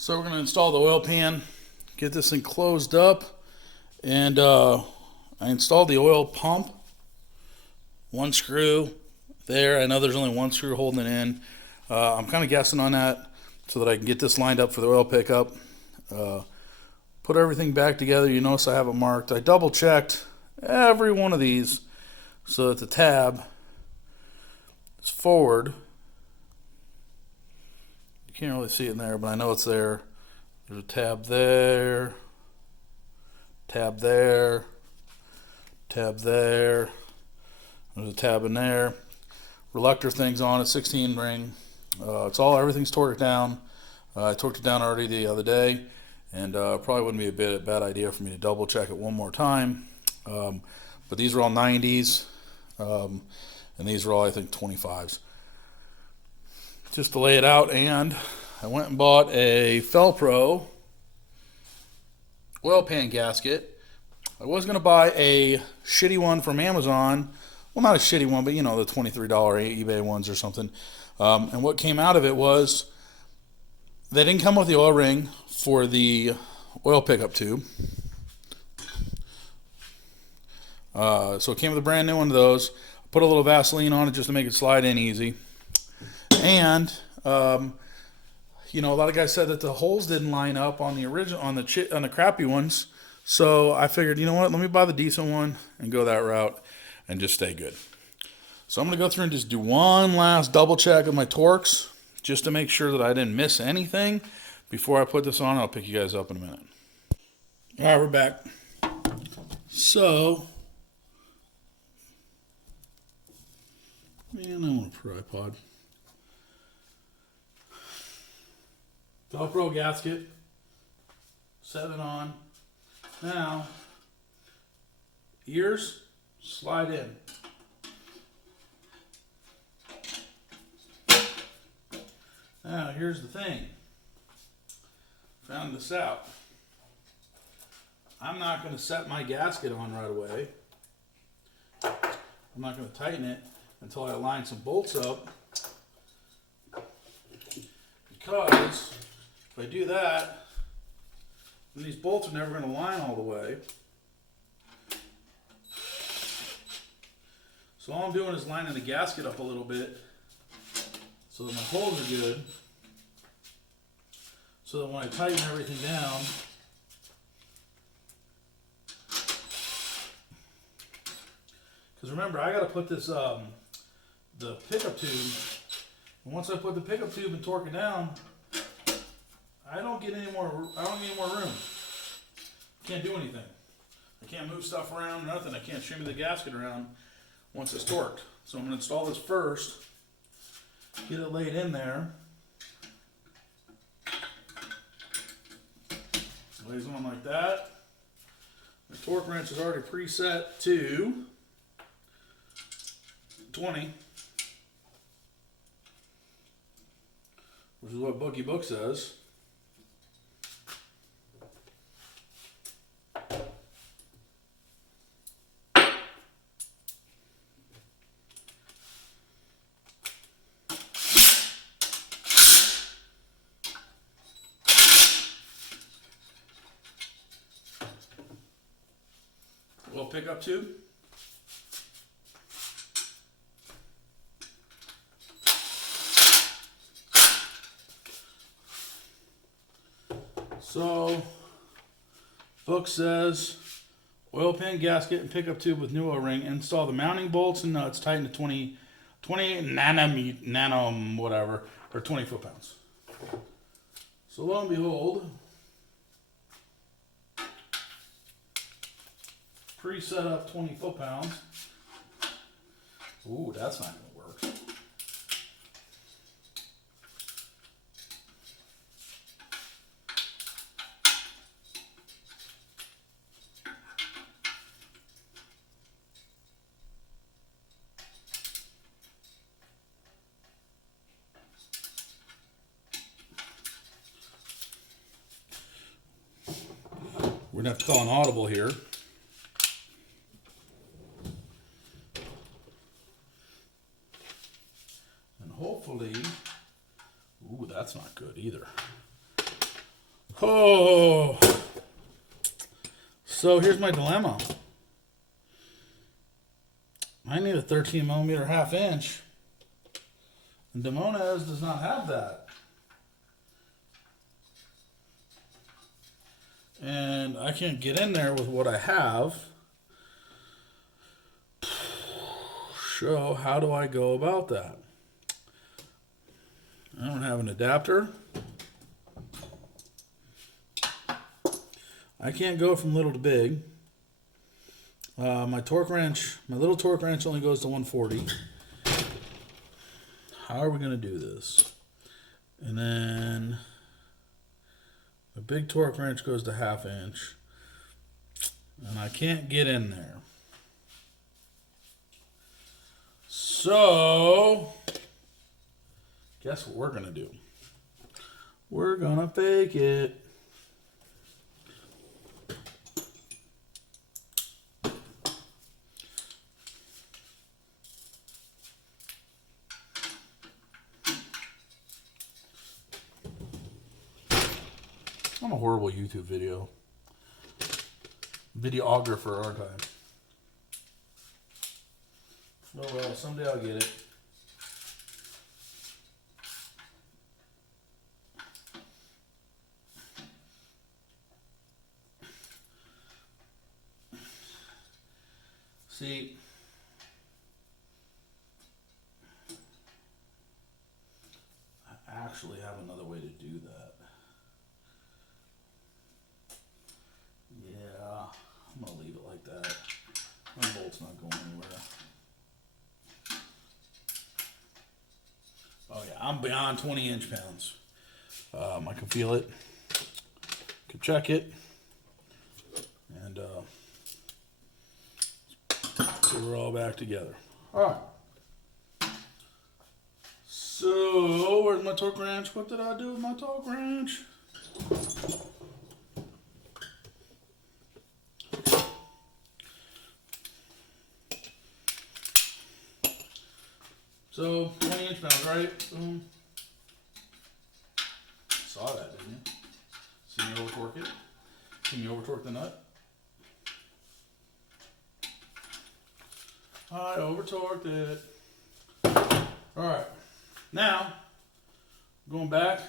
So we're going to install the oil pan, get this thing closed up, and I installed the oil pump. One screw there. I know there's only one screw holding it in. I'm kind of guessing on that so that I can get this lined up for the oil pickup. Put everything back together. You notice I have it marked. I double checked every one of these so that the tab is forward. You can't really see it in there, but I know it's there. There's a tab there, tab there, tab there. There's a tab in there. Reluctor thing's on it, 16 ring. Everything's torqued down. I torqued it down already the other day, and probably wouldn't be a bad idea for me to double check it one more time. But these are all 90s, and these are all, I think, 25s. Just to lay it out, and I went and bought a Felpro oil pan gasket. I was going to buy a shitty one from Amazon. Well, not a shitty one, but you know, the $23 eBay ones or something. And what came out of it was they didn't come with the oil ring for the oil pickup tube. So it came with a brand new one of those. Put a little Vaseline on it just to make it slide in easy. And you know, a lot of guys said that the holes didn't line up on the original, on the crappy ones. So I figured, you know what? Let me buy the decent one and go that route and just stay good. So I'm going to go through and just do one last double check of my torques just to make sure that I didn't miss anything before I put this on. I'll pick you guys up in a minute. All right, we're back. So, man, I want a tripod. Velcro gasket. Set it on. Now, ears slide in. Now, here's the thing. Found this out. I'm not going to set my gasket on right away. I'm not going to tighten it until I line some bolts up. Because if I do that, then these bolts are never going to line all the way. So all I'm doing is lining the gasket up a little bit so that my holes are good. So that when I tighten everything down, because remember, I got to put this, the pickup tube, and once I put the pickup tube and torque it down, I don't get any more room. Can't do anything. I can't move stuff around, nothing. I can't shimmy the gasket around once it's torqued. So I'm going to install this first, get it laid in there. Lays on like that. The torque wrench is already preset to 20, which is what Bookie Book says. Little pickup tube. So, book says, oil pan gasket and pickup tube with new O-ring. Install the mounting bolts and nuts. Tighten to 28 nano whatever, or 20 foot-pounds. So lo and behold, pre-set up 20 foot-pounds. Ooh, that's not going to work. We're going to have to call an audible here. And hopefully, ooh, that's not good either. Oh, so here's my dilemma. I need a 13 millimeter 1/2 inch. And Demonez does not have that. And I can't get in there with what I have. So how do I go about that? I don't have an adapter. I can't go from little to big. My torque wrench, my little torque wrench only goes to 140. How are we going to do this? And then the big torque wrench goes to 1/2 inch. And I can't get in there. So, guess what we're going to do? We're going to fake it. I'm a horrible YouTube videographer, aren't I? Oh well, someday I'll get it. See, I actually have another way to do that. Yeah, I'm gonna leave it like that. My bolt's not going anywhere. Oh yeah, I'm beyond 20 inch-pounds. I can feel it, can check it, and so we're all back together. All right. So where's my torque wrench? What did I do with my torque wrench? So 20 inch-pounds, right? Boom. Saw that, didn't you? See me over torque it? See me over torque the nut? I over torqued it. Alright. Now, going back.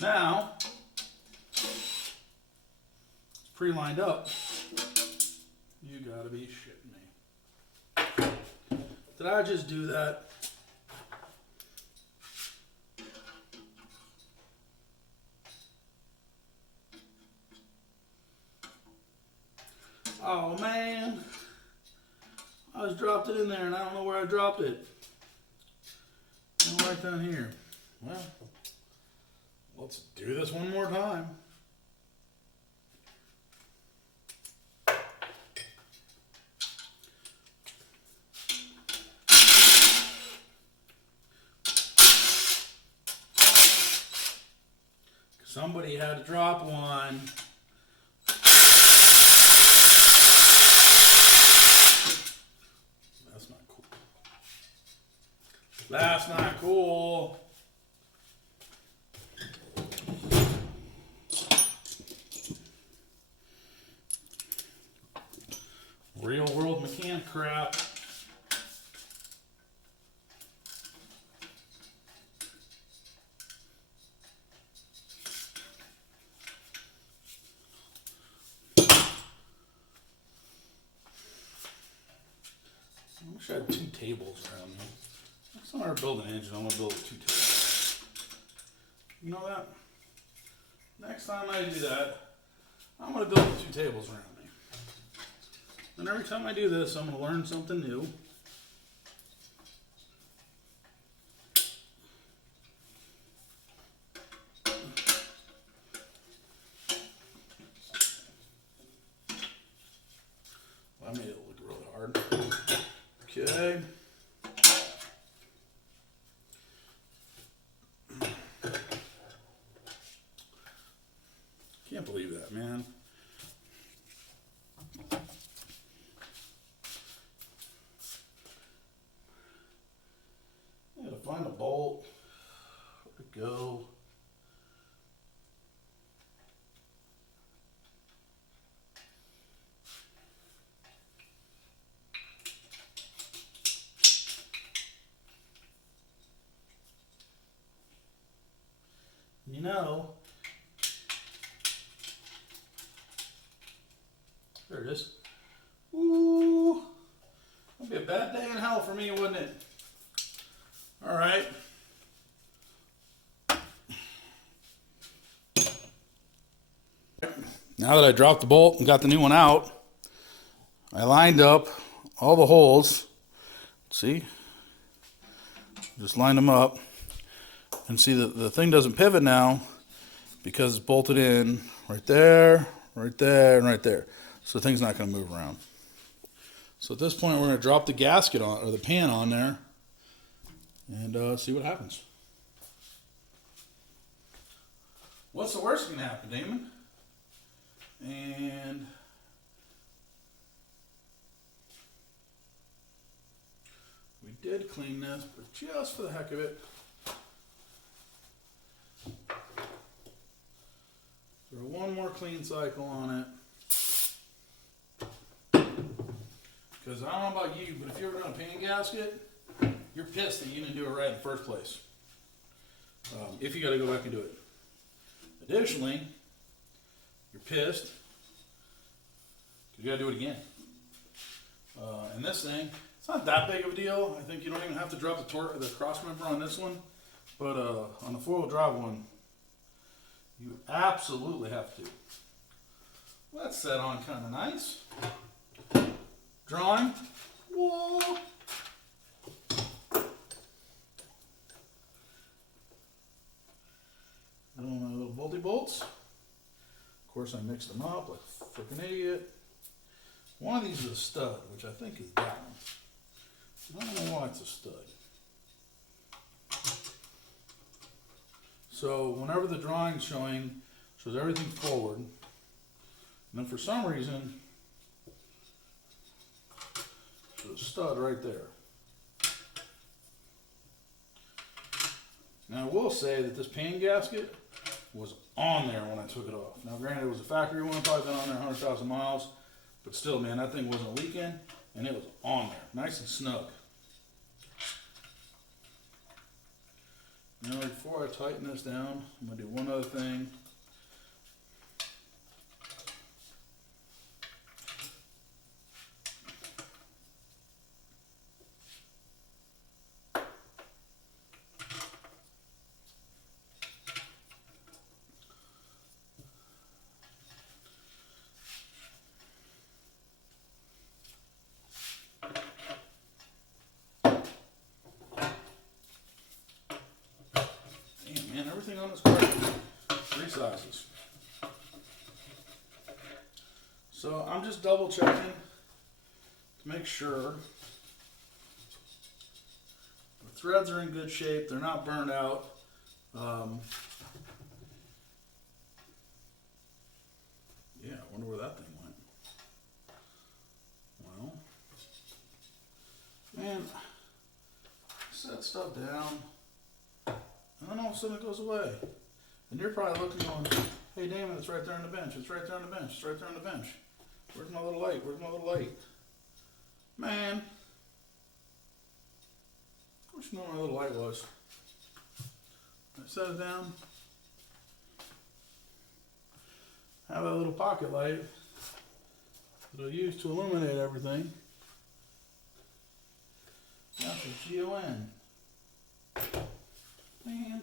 Now, it's pre-lined up. You gotta be shitting me. Did I just do that? Oh man, I just dropped it in there and I don't know where I dropped it. Right down here. Well, let's do this one more time. Somebody had to drop one. That's not cool. That's not cool. Real world mechanic crap. I wish I had 2 tables around me. Next time I build an engine, I'm going to build 2 tables. You know that? Next time I do that, I'm going to build 2 tables around me. And every time I do this, I'm going to learn something new. Well, I made it look really hard. Okay. Can't believe that, man. you know. There it is. Ooh, that'd be a bad day in hell for me, wouldn't it? All right. Now that I dropped the bolt and got the new one out, I lined up all the holes. See? Just lined them up. And see that the thing doesn't pivot now because it's bolted in right there, and right there. So the thing's not going to move around. So at this point, we're going to drop the gasket on, or the pan on there, and see what happens. What's the worst that can happen, Damon? And we did clean this, but just for the heck of it. Throw one more clean cycle on it. Because I don't know about you, but if you're doing a pan gasket, you're pissed that you didn't do it right in the first place. If you got to go back and do it. Additionally, you're pissed because you got to do it again. And this thing, it's not that big of a deal. I think you don't even have to drop the cross member on this one, but on the 4-wheel drive one, you absolutely have to. Well, that's set on kind of nice. Drawing. Whoa. Doing my little bolty bolts. Of course, I mixed them up like a freaking idiot. One of these is a stud, which I think is that one. I don't know why it's a stud. So whenever the drawing's showing, shows everything forward, and then for some reason, there's a stud right there. Now I will say that this pan gasket was on there when I took it off. Now granted, it was a factory one, probably been on there 100,000 miles, but still, man, that thing wasn't leaking, and it was on there, nice and snug. Now before I tighten this down, I'm going to do one other thing. Everything on this car, 3 sizes. So I'm just double checking to make sure the threads are in good shape, they're not burned out. Yeah, I wonder where that thing went. Well, man, set stuff down. And then all of a sudden it goes away. And you're probably looking going, hey Damon, it's right there on the bench. It's right there on the bench. It's right there on the bench. Where's my little light? Where's my little light? Man. I wish you know where my little light was. I set it down. I have a little pocket light that I'll use to illuminate everything. That's a GON. Man,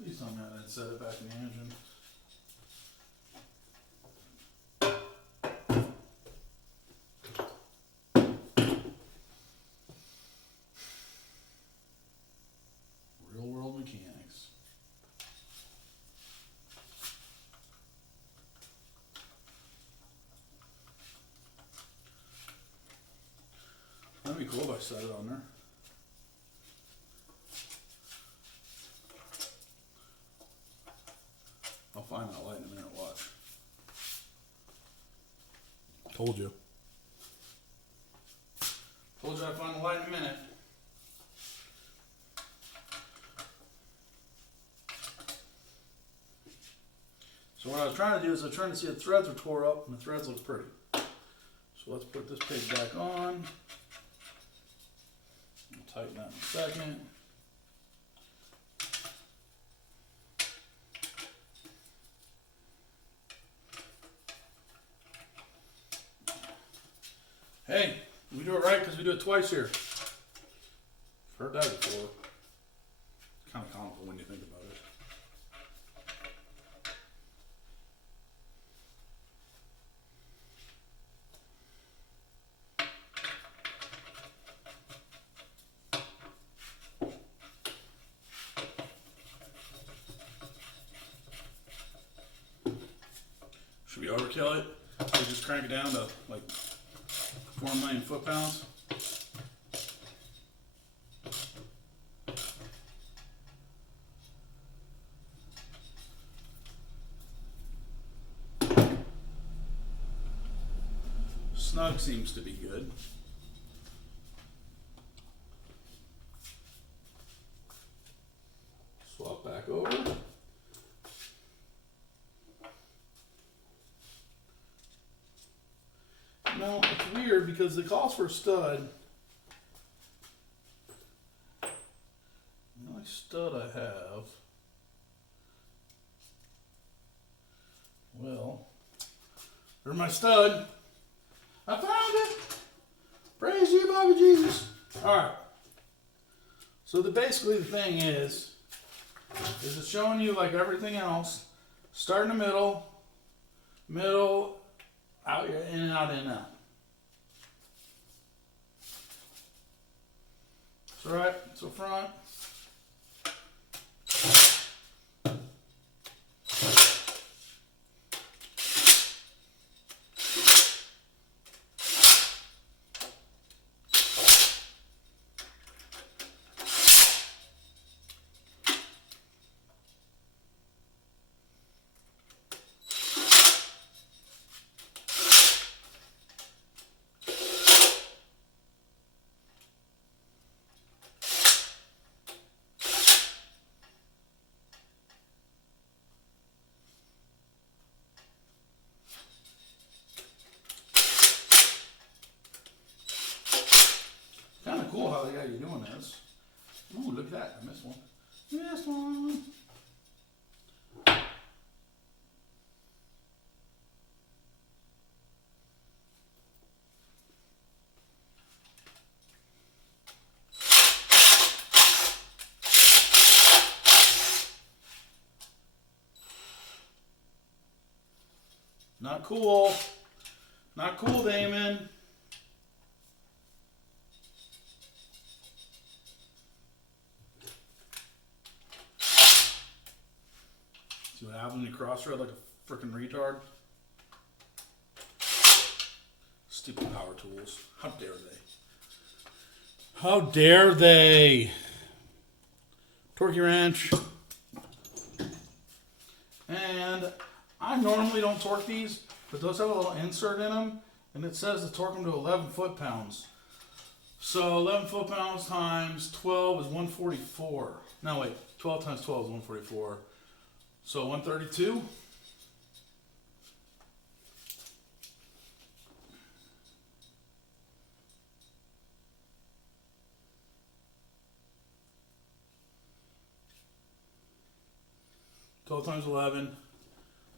please tell me I didn't set it back in the engine. Real world mechanics. That'd be cool if I set it on there. I'll find that light in a minute, watch. Told you. Told you I'd find the light in a minute. So what I was trying to do is I was trying to see if the threads were tore up, and the threads look pretty. So let's put this pig back on. I'll tighten that in a second. Hey, we do it right because we do it twice here. I've heard that before. It's kind of comical when you think about it. Should we overkill it? Should we just crank it down to like 4 million foot-pounds? Snug seems to be good. Swap back over. No, it's weird because it calls for a stud. The only stud I have, well, there's my stud. I found it. Praise you, Baba Jesus. All right. So basically the thing is it's showing you like everything else. Start in the middle, out, in and out, in and out. That's right. So front. Kind of cool how they got you doing this. Ooh, look at that. I missed one. Missed one. Not cool. Not cool, Damon. See what happens when you cross-thread like a freaking retard? Stupid power tools. How dare they? How dare they? Torquey wrench. And I normally don't torque these, but those have a little insert in them, and it says to torque them to 11 foot-pounds. So 11 foot-pounds times 12 is 144. No, wait. 12 times 12 is 144. So 132. Times 11,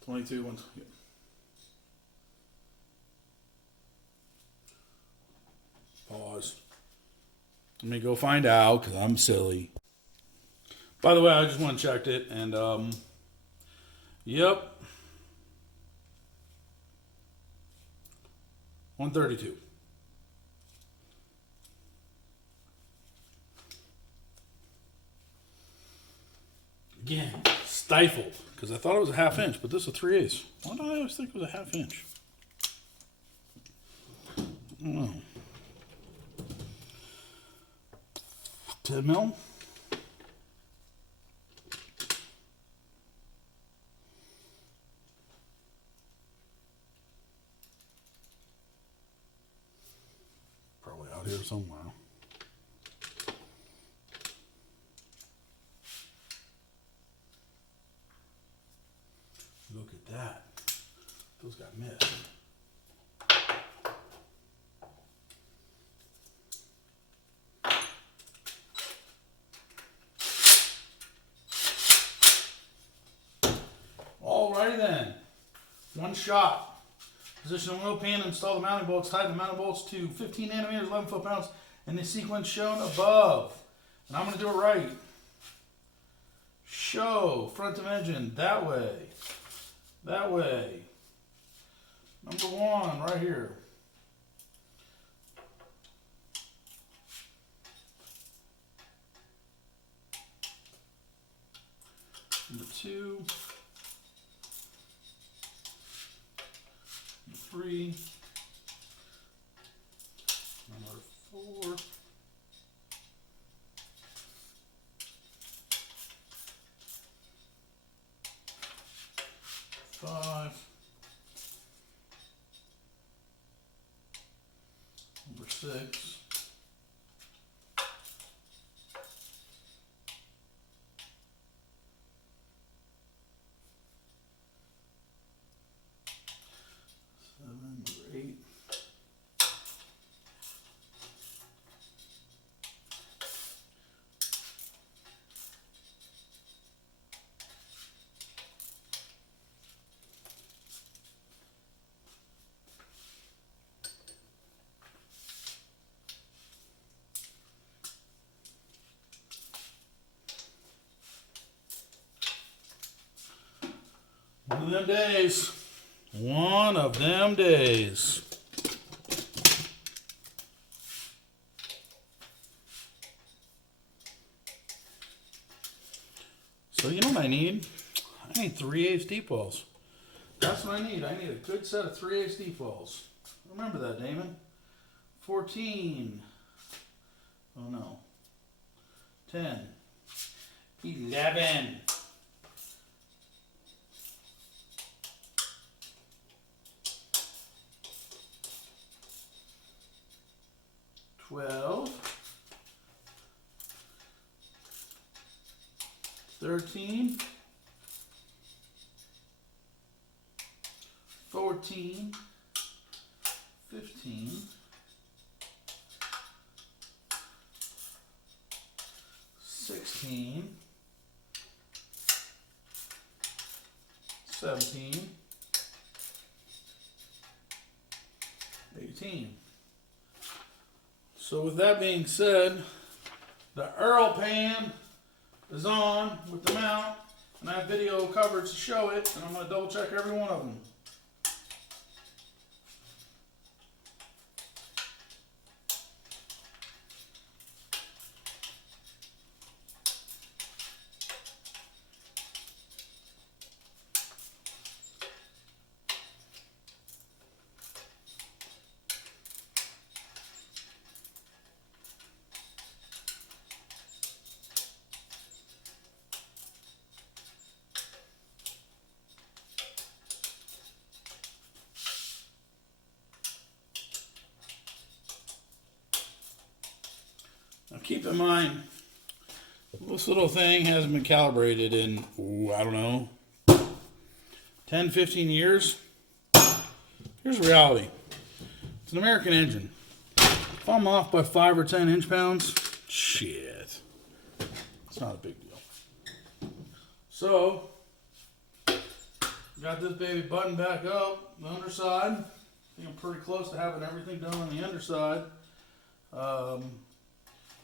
22, 1. Yeah. Pause. Let me go find out because I'm silly. By the way, I just went and checked it, and yep, 132. Again, stifled because I thought it was a ½ inch, but this is a 3/8. Why did I always think it was a ½ inch? I don't know. 10 mil. Probably out here somewhere. Look at that. Those got missed. Alrighty then. One shot. Position the oil pan and install the mounting bolts. Tighten the mounting bolts to 15 nanometers, 11 foot-pounds in the sequence shown above. And I'm going to do it right. Show front of engine that way. That way. Number 1 right here. Number 2. Number 3. Number 4. 5. Number 6. 7. Number 8. 1 of them days. 1 of them days. So you know what I need? I need 3/8 deep wells. That's what I need. I need a good set of 3/8 deep wells. Remember that, Damon. 14. Oh no. 10. 11. 12. 13. 14. 15. 16. 17. 18. So with that being said, the Earl pan is on with the mount, and I have video coverage to show it, and I'm going to double check every one of them. Now keep in mind, this little thing hasn't been calibrated in, I don't know, 10, 15 years. Here's reality. It's an American engine. If I'm off by 5 or 10 inch-pounds, shit. It's not a big deal. So, got this baby buttoned back up, the underside. I think I'm pretty close to having everything done on the underside.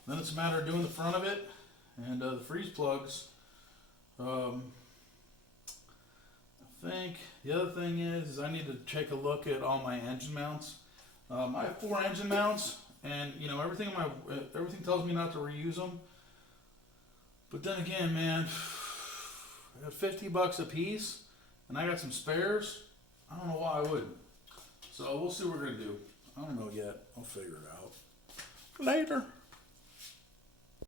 Then it's a matter of doing the front of it and the freeze plugs. I think the other thing is I need to take a look at all my engine mounts. I have 4 engine mounts, and you know everything tells me not to reuse them. But then again, man, at $50 a piece, and I got some spares. I don't know why I wouldn't. So we'll see what we're gonna do. I don't know yet. I'll figure it out later.